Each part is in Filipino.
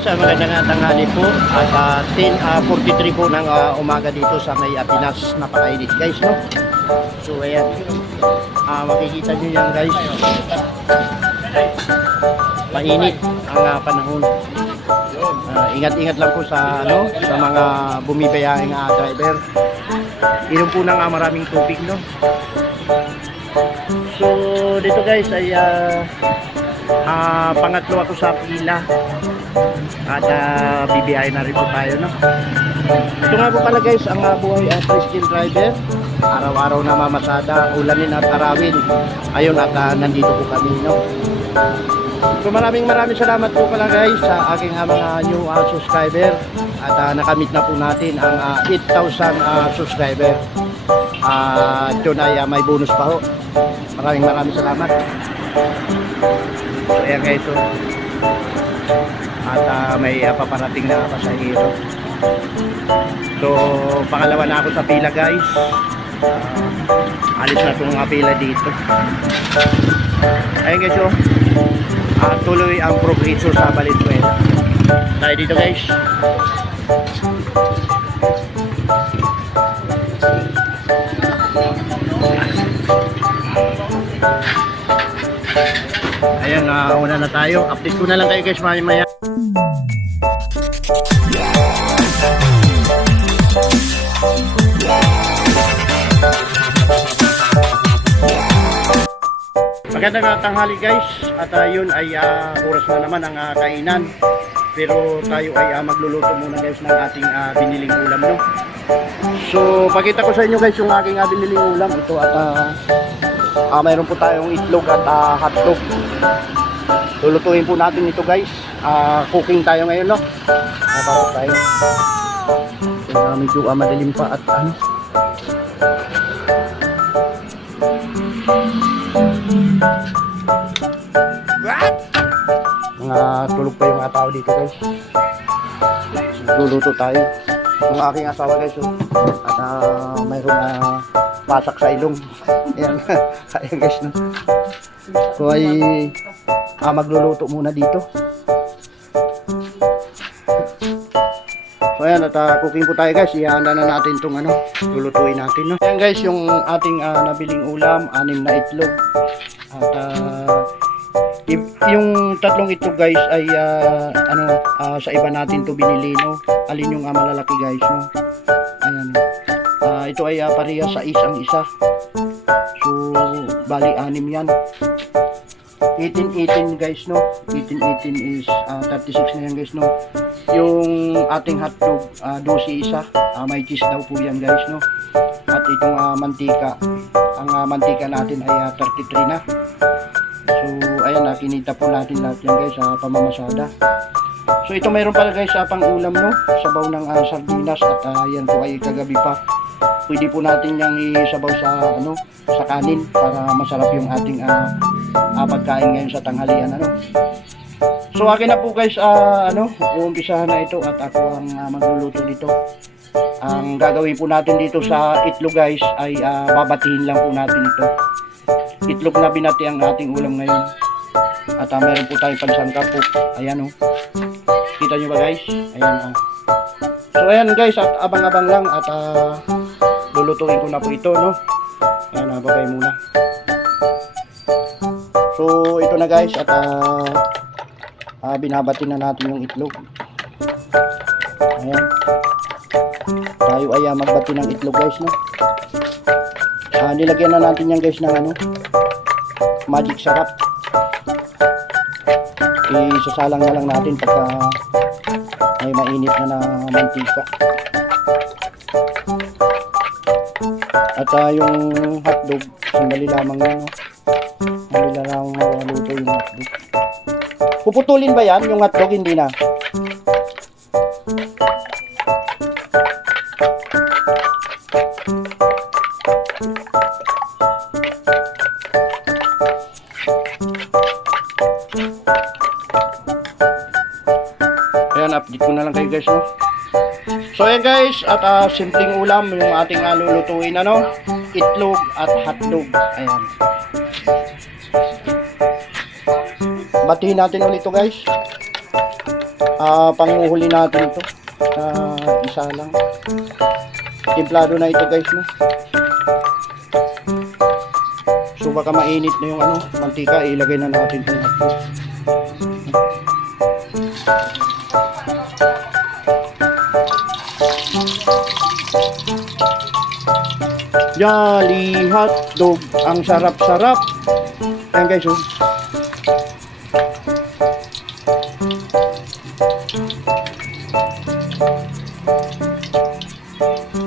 Sa magandang tanghali po at uh, 10.43 po ng ah, umaga dito sa may Apinas napakainit guys no. So ayan. Ah, makikita nyo yan guys. Mainit ang ah, panahon. Ah, ingat-ingat lang po sa ano sa mga bumibayahing ah, driver. Inom po ng ah, maraming tubig no. So dito guys ay ah, ah, pangatlo ako sa pila at uh, BBI na rin po tayo no? Ito nga po pala guys ang uh, buhay at tricycle driver. Araw-araw na mamasada ulanin at arawin ayun at ah, nandito po kami no? So maraming maraming salamat po pala guys sa aking ah, mga new ah, subscriber. At ah, nakamit na po natin ang ah, 8,000 ah, subscriber. At yun ay ah, may bonus pa ho. Maraming maraming salamat. So ayan guys so, at ah, may uh, paparating na pasahero so pangalawa na ako sa pila guys. Ah, alis na itong uh, pila dito. Ayun guys oh. Ah, tuloy ang progreso sa Valenzuela. Tayo dito guys. Ayan, uh, una na tayo. Update ko na lang kayo guys maya maya. Magandang uh, tanghali guys. At uh, yun ay uh, oras na naman ang uh, kainan. Pero tayo ay uh, magluluto muna guys ng ating uh, biniling ulam no? So pakita ko sa inyo guys yung aking uh, biniling ulam. Ito at uh, uh, mayroon po tayong itlog at uh, hotdog. Lulutuin po natin ito guys. Uh, cooking tayo ngayon no? Napasok tayo. Uh, medyo uh, madilim pa at ano? mga mga tao dito guys. Luluto tayo. Yung aking asawa guys oh. at uh, mayroon na pasak sa ilong. Ayan. Ayan guys no. So ay ah, magluluto muna dito. So ayan at uh, cooking po tayo guys. Ihanda na natin itong ano lulutuin natin no. Ayan guys yung ating ah, nabiling ulam anim na itlog. At i- yung tatlong ito guys ay ah, ano ah, sa iba natin to binili no? Alin yung ah, malalaki guys no? Ayan. Ah, ito ay uh, pareha sa isang isa. So bali anim yan. 18-18 guys no? 18-18 is ah, 36 na yan guys no? Yung ating hotdog uh, 12 isa. Ah, may cheese daw po yan guys no? At itong ah, mantika. Ang ah, mantika natin ay ah, 33 na So, ayan na, kinita po natin lahat yan guys sa pamamasada. So, ito mayroon pala guys sa pang ulam no, sabaw ng ah, sardinas at ah, yan po ay kagabi pa. Pwede po natin yung isabaw sa ano, sa kanin para masarap yung ating ah, ah, pagkain ngayon sa tanghalian ano. So, akin na po guys, ah, ano, uumpisahan na ito at ako ang ah, magluluto dito. Ang gagawin po natin dito sa itlog guys ay ah, babatihin lang po natin ito itlog na binati ang ating ulam ngayon. At uh, meron po tayong pansangkap po. Ayan o. Oh. Kita nyo ba guys? Ayan o. Oh. So ayan guys, at abang-abang lang at uh, lulutuin ko na po ito no. Ayan, uh, babay muna. So ito na guys at uh, uh, binabati na natin yung itlog. Ayan. Tayo ay uh, magbati ng itlog guys no. Ah, nilagyan na natin yan guys ng ano magic sarap. Isasalang na lang natin pagka may mainit na na mantika. At ah, yung hotdog sandali lamang no? sandali lang maluto yung hotdog. Puputulin ba yan yung hotdog? Hindi na ko na lang kayo guys, no? So ayan guys, at ah, simpleng ulam yung ating uh, lulutuin, ano? Itlog at hotdog. Ayan. Batiin natin ulit to guys. Ah, panguhuli natin ito. Ah, isa lang. Templado na ito guys, no? So baka mainit na yung ano, mantika, ilagay na natin itong hotdog. Jolly hotdog, ang sarap-sarap. Ayan guys, oh.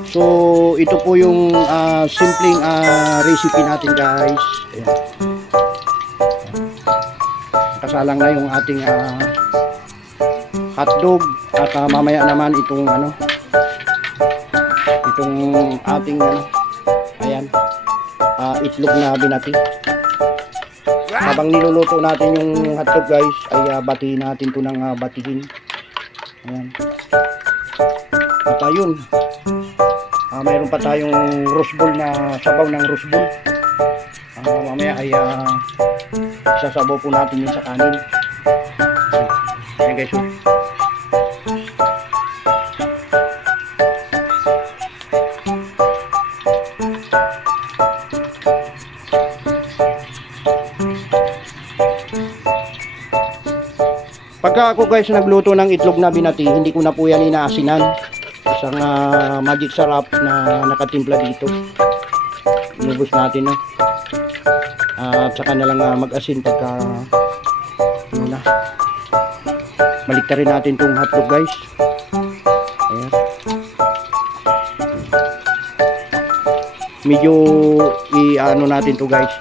So, ito po yung ah, simpleng ah, recipe natin guys. Ayan. Kasalang na yung ating ah, hotdog at ah, mamaya naman itong ano itong ating ano ah, itlog na binati. Habang niluluto natin yung hotdog guys ay ah, batiin natin to ng ah, batihin. Ayan. At ayun, Ah, mayroon pa tayong rose bowl na sabaw ng rose bowl. Ah, mamaya ay ah, sasabaw po natin yun sa kanin. Ayan guys. oh. Pagka ako guys nagluto ng itlog na binati, hindi ko na po yan inaasinan. Isang ah, magic sarap na nakatimpla dito. Inubos natin no? Ah, at saka na lang ah, mag-asin pagka ano na balik rin natin tong hotdog guys. Ayan. Medyo i-ano natin to guys.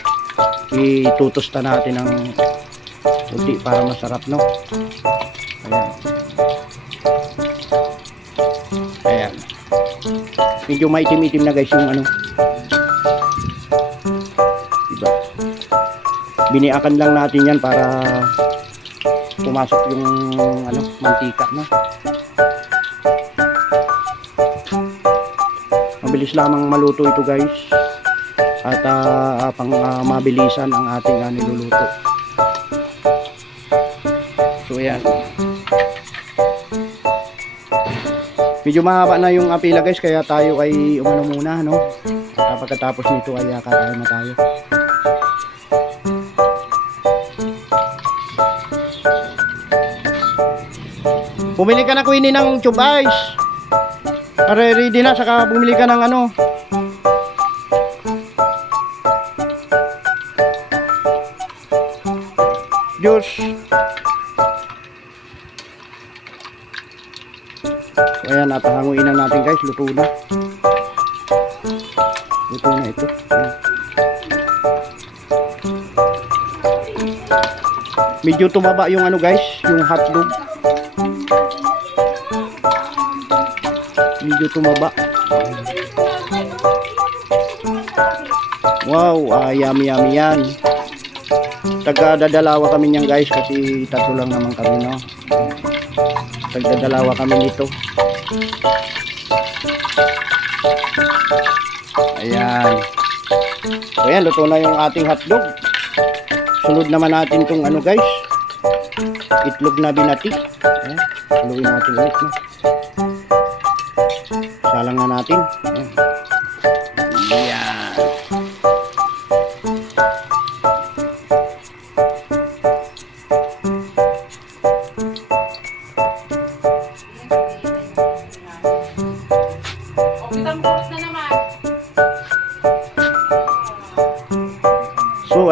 Itutosta natin ng puti para masarap no ayan Ayan. Medyo maitim-itim na guys yung ano. Diba? Biniakan lang natin yan para pumasok yung ano, mantika no. Mabilis lamang maluto ito guys. At ah, pang ah, mabilisan ang ating ah, niluluto. So ayan. Medyo mahaba na yung apila guys kaya tayo ay umano muna no. At pagkatapos nito ay kakain na tayo. Bumili ka na Queenie ng tube ice. Pare ready na saka bumili ka ng ano. Juice. Ayan, natahanguin na natin guys. Luto na. Luto na ito. Ayan. Medyo tumaba yung ano guys, yung hotdog. Medyo tumaba. Wow, ah, yummy yummy yan. Taga-dadalawa kami niyan guys kasi tatlo lang naman kami no. Tagdadalawa kami nito. Ayan. So ayan, luto na yung ating hotdog. Sunod naman natin tong ano guys. Itlog na binati. Ayan. Haluin natin ulit. No? Salang na natin. Ayan.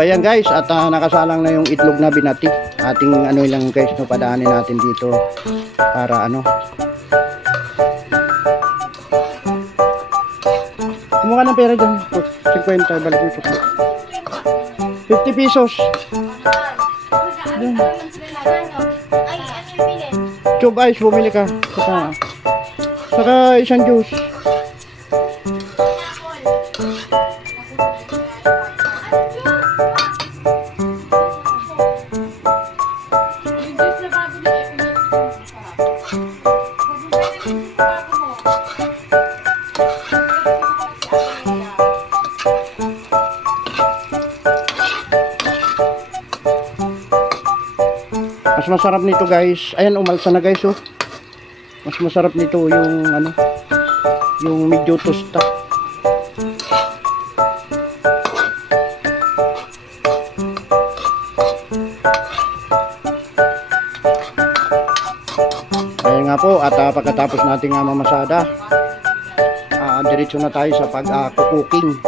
Ayan guys, at ah, nakasalang na yung itlog na binati. Ating ano lang guys, no, padaanin natin dito para ano. Kumuha ng pera dyan. 50, balik mo ito. 50 pesos. Yung bilhin? Tube ice, bumili ka. Saka, saka isang juice. Mas masarap nito guys. Ayan, umalsa na guys oh. Mas masarap nito yung ano, yung medyo tosta. Po, at ah, pagkatapos nating uh, mamasada, ah diretso na tayo sa pag-cooking.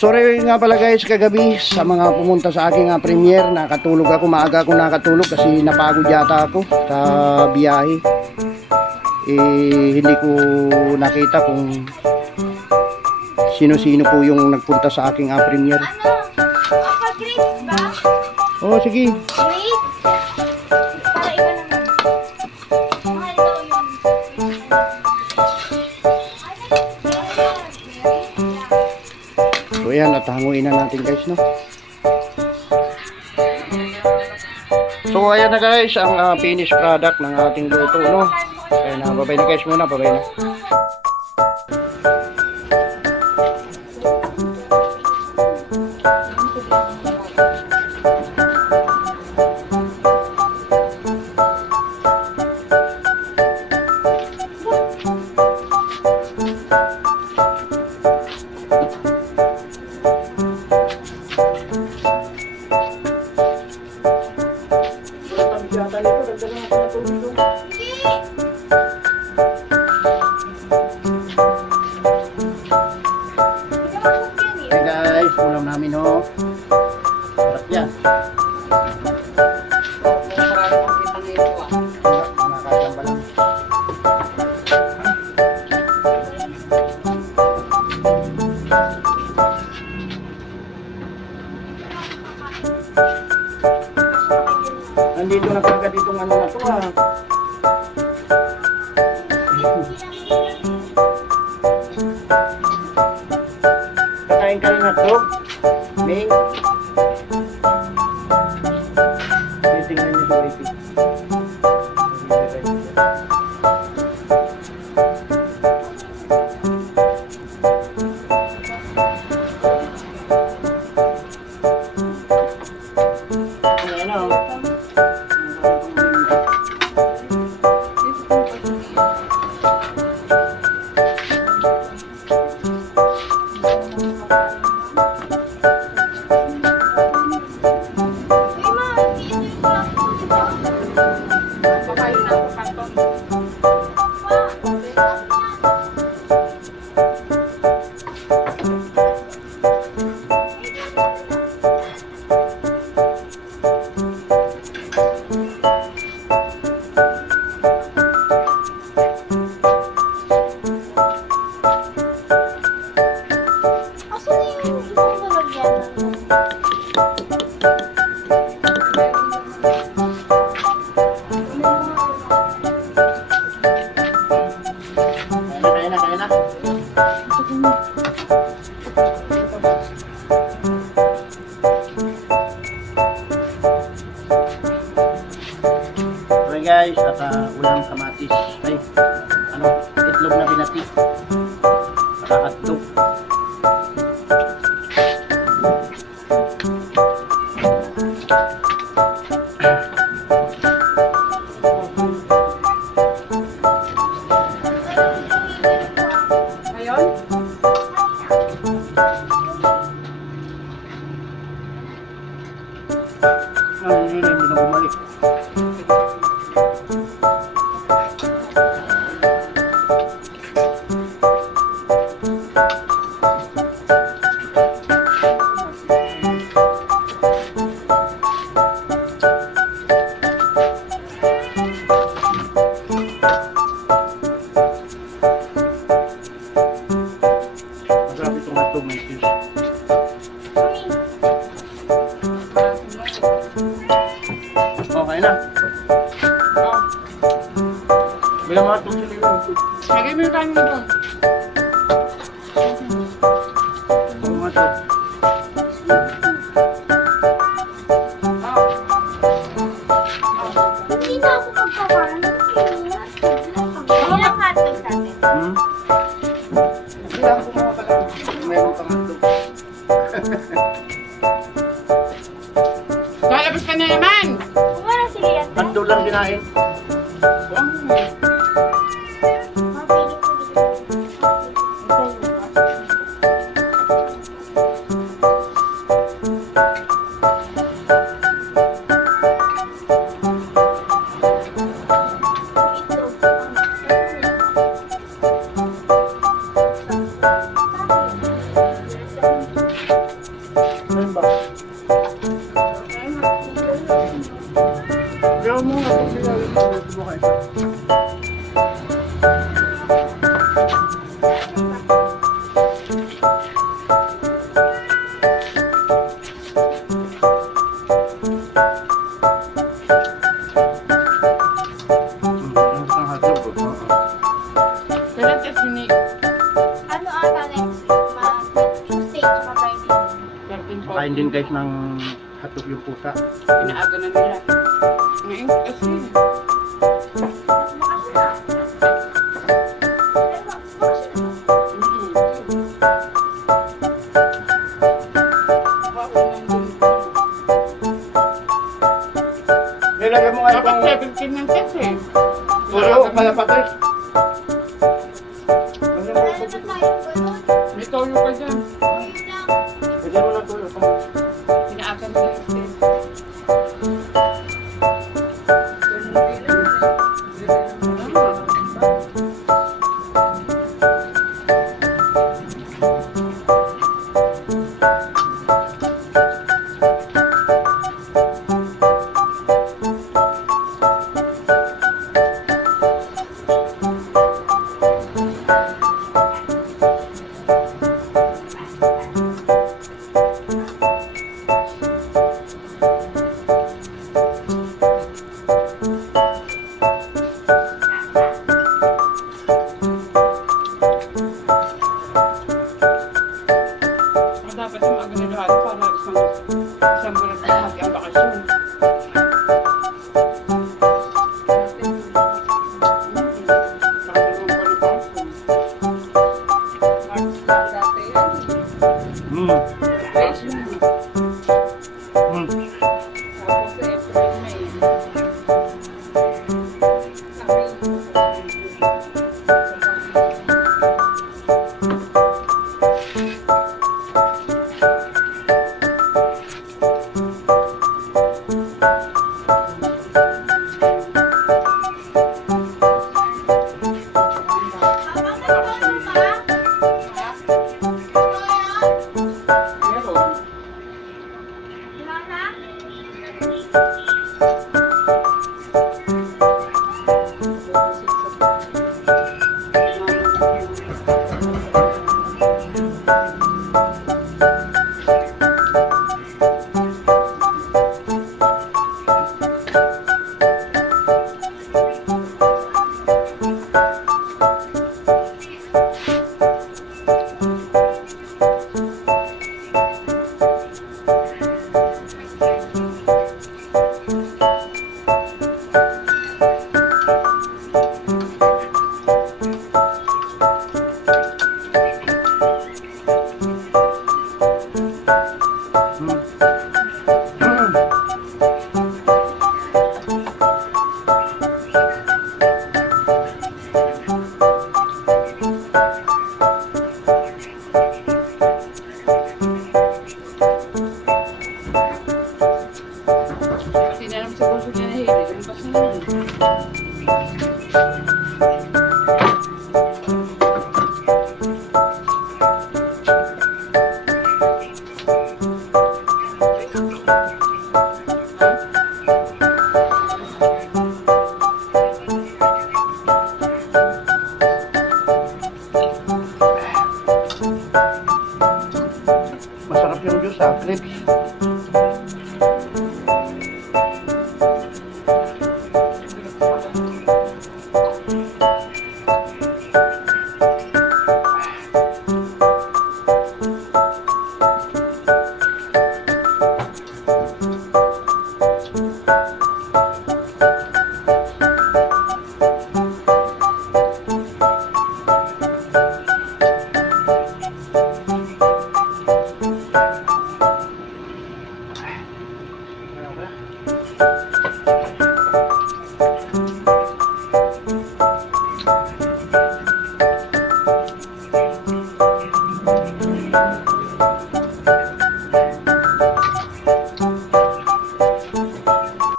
Sorry nga pala guys kagabi sa mga pumunta sa aking uh, premiere. Nakatulog ako maaga ako nakatulog kasi napagod yata ako sa biyahe. Eh hindi ko nakita kung sino-sino po yung nagpunta sa aking uh, premiere Ano? Ako grapes ba? oh sige Grapes? Para iba naman. Mahal daw yun. so yan at hanguin na natin guys no so ayan na guys ang uh, finished product ng ating luto no ayan na babay na guys muna babay na ulam namin ho. Sarap yan. Lalabas ka na naman! Kumara si Lian. Hando lang kinain. Dalaga mo nga itong... Dapat 17 ng 6 eh. Puro, malapatres.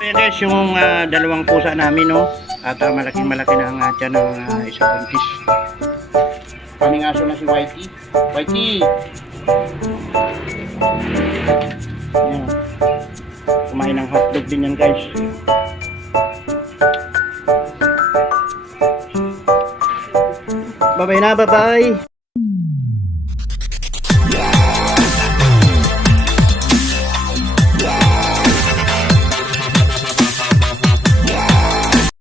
Ayan guys, yung ah, dalawang pusa namin, no? At ah, malaking malaki na ang uh, tiyan ng ah, isang buntis. Kaming aso na si Whitey. Whitey! Ayan. Kumain ng hotdog din yan guys. Bye-bye na, bye-bye!